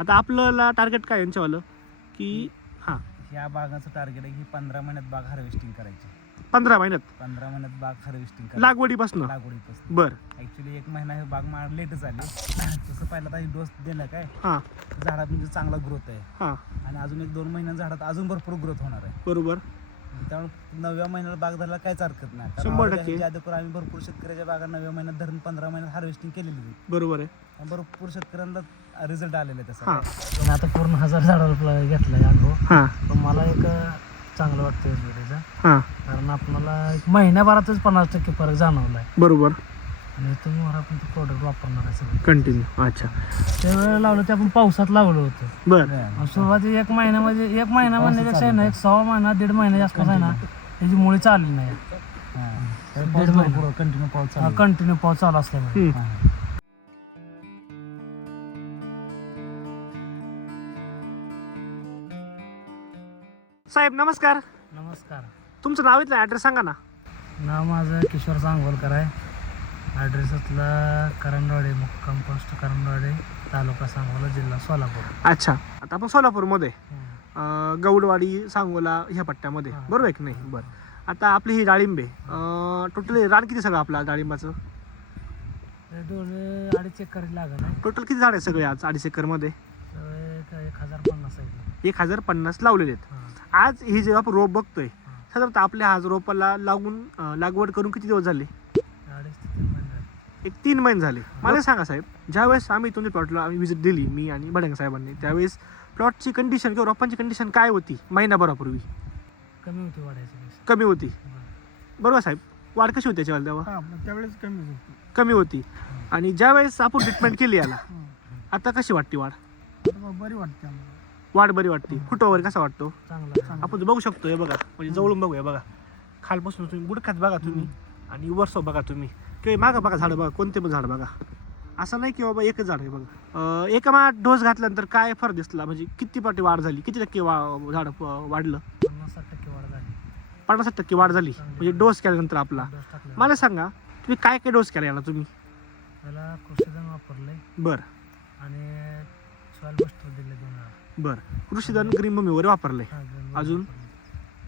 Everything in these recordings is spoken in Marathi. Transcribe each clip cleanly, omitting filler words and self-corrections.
आता आपल्याला टार्गेट काय यांच्यावालं की हां ह्या बागाचं टार्गेट आहे की 15 महिन्यात बाग हार्वेस्टिंग करायची. 15 महिन्यात 15 महिन्यात बाग हार्वेस्टिंग करायची लागवडीपासून. लागवडीपासून. बरं ॲक्च्युली 1 महिना हे बाग मला लेटच आली. तसं पहिला तर डोस दिला काय हां झाडात म्हणजे चांगला ग्रोथ आहे हां आणि अजून 1-2 महिन्यात झाडात अजून भरपूर ग्रोथ होणार आहे. बरोबर. त्यामुळे 9व्या महिन्याला बाग धरायला काहीच हरकत नाही. 100% ज्यादा आम्ही भरपूर शेतकऱ्याच्या बागा 9व्या महिन्यात धरून 15 महिन्यात हार्वेस्टिंग केलेली होती. बरोबर आहे. भरपूर शेतकऱ्यांना रिझल्ट आलेला आहे हां तसा. मी आता पूर्ण 1000 झाडाला घेतलाय अनुभव. हां पण मला एक चांगलं वाटतं एसबीटीचा, हां कारण आपल्याला एक महिन्याभरातच 50% फरक जाणवलाय बरोबर. आणि इथून वर आपण ते प्रोडक्ट वापरणार आहे सगळं. कंटिन्यू. अच्छा त्यावेळेला लावलं ते आपण पावसात लावलं होतं. बरं आणि सुरुवाती 1 महिन्यामध्ये 1 महिना म्हणण्यापेक्षा आहे ना 1 6 महिना 1.5 महिन्याच्या आसपास आहे ना त्याची मुळी चालली नाही. दीड महिना कंटिन्यू पाऊस चालू. कंटिन्यू पाऊस चालू असल्यामुळे. हम्म. साहेब नमस्कार. नमस्कार. तुमचं नाव इथलं ॲड्रेस सांगा ना. नाव माझं किशोर सांगोलकर आहे. ॲड्रेस असला करंजवाडी, मुक्काम पोस्ट करंजवाडी, तालुका सांगोला, जिल्हा सोलापूर. अच्छा आता आपण सोलापूरमध्ये गौडवाडी सांगोला ह्या पट्ट्यामध्ये हां. बरोबर आहे की नाही. बरं आता आपली ही डाळिंबे टोटल रान किती सगळं आपलं डाळिंबाचं हे दोन 2.5 एकर लागण आहे. टोटल किती झाड आहे सगळे आज 2.5 एकरमध्ये? 1050 आहे. 1050 लावलेले आहेत. हां. आज ही जे आपण रोप बघतोय साधारणतः आपल्या आज रोपाला लागून लागवड करून किती दिवस झाले? 2.5 ते 3 महिने झाले. एक 3 महिने झाले. मला सांगा साहेब, ज्यावेळेस आम्ही तुमच्या प्लॉटला आम्ही व्हिजिट दिली मी आणि बडंग साहेबांनी, त्यावेळेस प्लॉटची कंडिशन किंवा रोपांची कंडिशन काय होती महिनाभरापूर्वी? कमी होती वाढायची पेक्षा. कमी होती. बरोबर साहेब, वाढ कशी होती त्याच्यावर तेव्हा? त्यावेळेस कमी होती. कमी होती. आणि ज्यावेळेस आपण ट्रीटमेंट केली याला आता कशी वाटते वाढ? बरी वाटते आम्हाला. वाढ बरी वाटते. फुटवा वगैरे कसा वाटतो? चांगला. आपण बघू शकतो. हे बघा म्हणजे जवळून बघूया बघा, खालपासून तुम्ही बुडखात बघा तुम्ही आणि वरसो बघा तुम्ही किंवा मागं बघा झाडं बघा, कोणते पण झाड बघा. असं नाही की बाबा एकच झाड आहे बघा. एका माळात डोस घातल्यानंतर काय फरक दिसला, म्हणजे किती पाटी वाढ झाली, किती टक्के झाड वाढलं? 50-60% वाढ झाली. 50% वाढ झाली म्हणजे डोस केल्यानंतर आपला. डोस टाकला. मला सांगा तुम्ही काय काय डोस केला याला तुम्ही? त्याला कृषीधन वापरलंय बरं आणि सॉइल बस्टर दिले 2 वेळा. बरं कृषीधन ग्रीन भूमी वगैरे वापरलंय अजून?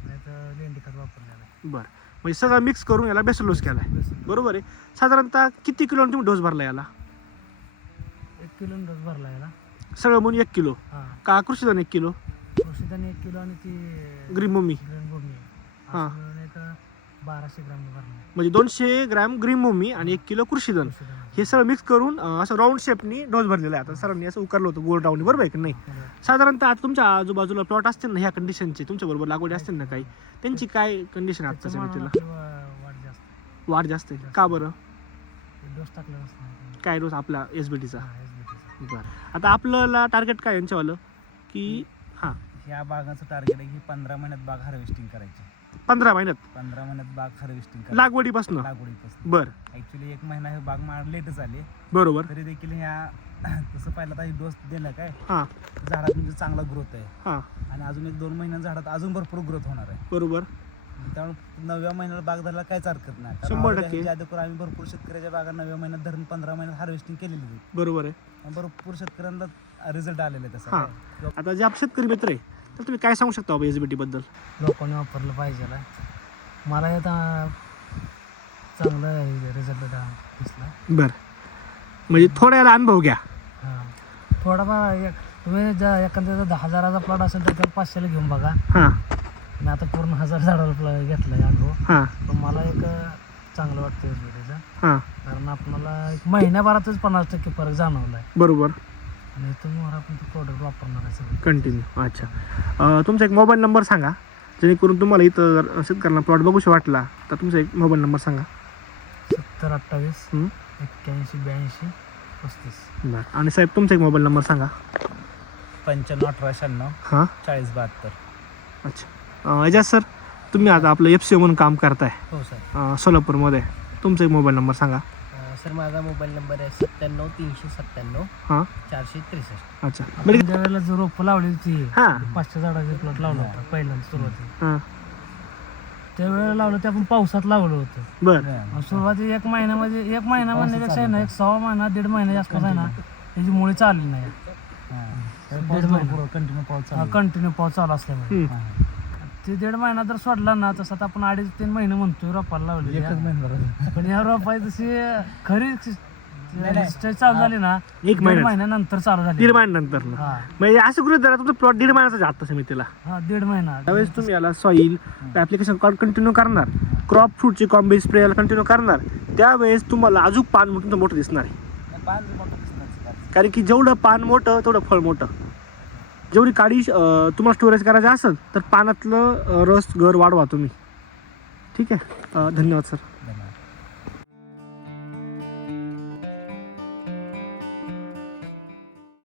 नाही तर लेंडी खत वापरलेलं आहे. बरं म्हणजे सगळं मिक्स करून याला बेसल डोस केलाय. बरोबर आहे. साधारणतः किती किलो तुम्ही डोस भरला याला? 1 किलो डोस भरला याला. सगळं म्हणून 1 किलो हां. का कृषीधन 1 किलो कृषीधन 1 किलो आणि ती ग्रीन भूमी ग्रीन भूमी हां. असं मिळून एक 1200 ग्राम भरला. म्हणजे 200 ग्रॅम ग्रीन भूमी आणि 1 किलो कृषीधन कृषीधन. हे सगळं मिक्स करून असं राऊंड शेपनी डोस भरलेला आहे. आता सरांनी असं उकारलं होतं गोल राऊंड, बरोबर आहे की नाही? साधारणतः आता तुमच्या आजूबाजूला प्लॉट असतील ना ह्या कंडिशनचे, तुमच्या बरोबर लागवडी असतील ना काही, त्यांची काय कंडिशन आहे आत्ताच्या त्याच्यामुळे मितीला? आपली वाढ जास्त. वाढ जास्त आहे का बरं? डोस टाकला नसता. काय डोस आपला SBTचा? SBT चा. बरं आता आपल्याला टार्गेट काय यांच्यावालं की हां ह्या बागाचं टार्गेट आहे की 15 महिन्यात बाग हार्वेस्टिंग करायची. 15 महिन्यात 15 महिन्यात बाग हार्वेस्टिंग करायची लागवडीपासून. लागवडीपासून. बरं ॲक्च्युली 1 महिना हे बाग मला लेटच आली. बरोबर. तरी देखील ह्या तसं पहिला तर डोस दिला काय हां झाडात म्हणजे चांगला ग्रोथ आहे हां आणि अजून 1-2 महिन्यात झाडात अजून भरपूर ग्रोथ होणार आहे. बरोबर. त्यामुळे 9व्या महिन्याला बाग धरायला काहीच हरकत नाही. 100% ज्यादा आम्ही भरपूर शेतकऱ्याच्या बागा 9व्या महिन्यात धरून 15 महिन्यात हार्वेस्टिंग केलेली होती. बरोबर आहे. भरपूर शेतकऱ्यांना रिझल्ट आलेला आहे तसा. हां आता जे आप शेतकरी मित्र आहे तर तुम्ही काय सांगू शकता बाबा SBT बद्दल? लोकांनी वापरलं पाहिजे. मला आता चांगला रिझल्ट दिसला. बरं म्हणजे थोडा याला अनुभव घ्या. हां. थोडाफार तुम्ही जर एखाद्याचा 10,000चा प्लॉट असेल तर त्याला 500ला घेऊन बघा. हां मी आता पूर्ण 1000 झाडाला घेतलाय अनुभव. हां पण मला एक चांगलं वाटतं SBTचा, हां कारण आपल्याला एक महिन्याभरातच 50% फरक जाणवलाय बरोबर. आणि इथून वर आपण ते प्रोडक्ट वापरणार आहे सगळं. कंटिन्यू. अच्छा तुमचा एक मोबाईल नंबर सांगा जेणेकरून तुम्हाला इथं जर शेतकऱ्यांना प्लॉट बघूशी वाटला तर तुमचा एक मोबाईल नंबर सांगा. 7028 81 82 35. बरं आणि साहेब तुमचा एक मोबाईल नंबर सांगा. 95-18-96 हां 40-72. अच्छा एजाज सर, तुम्ही आता आपलं FCO म्हणून काम करताय हो सर. सोलापूरमध्ये. तुमचा एक मोबाईल नंबर सांगा. सर माझा मोबाईल नंबर आहे 97 397 हां 463. अच्छा आपण ज्या वेळेला जो रोपं लावली होती हां 500 झाडाचे प्लॉट लावला होता पहिल्यांदा सुरुवातीला, हां त्यावेळेला लावलं ते आपण पावसात लावलं होतं. बरं आणि सुरुवाती 1 महिन्यामध्ये 1 महिना म्हणण्यापेक्षा आहे ना 1 6 महिना 1.5 महिन्याच्या आसपास आहे ना त्याची मुळी चालली नाही. दीड महिना कंटिन्यू पाऊस चालू आहे. कंटिन्यू पाऊस चालू असल्यामुळे हम्म. हा. ते 1.5 महिना जर सोडला ना तसं आता आपण 2.5-3 महिने म्हणतोय रोपाला लावले एकच महिना झाला. पण या रोपाची जशी खरी स्टेज चालू झाली ना एक 1.5 महिन्यात. महिन्यानंतर चालू झाली 1.5 महिन्यानंतर हा म्हणजे असं गृहीत धरा तुमचा प्लॉट 1.5 महिन्याचा जात समितीला. हा 1.5 महिना त्यावेळेस तुम्ही याला सॉईल ऍप्लिकेशन कंटिन्यू करणार, क्रॉप फ्रूटची कॉम्बी स्प्रेला कंटिन्यू करणार, त्यावेळेस तुम्हाला अजून पान तुमचं मोठं दिसणार आहे. पान जर मोठं दिसणार आहे. कारण की जेवढं पान मोठं तेवढं फळ मोठं. जेवढी काळी तुम्हाला स्टोरेज करायचं असेल तर पानातलं रस घर वाढवा तुम्ही. ठीक आहे, धन्यवाद सर.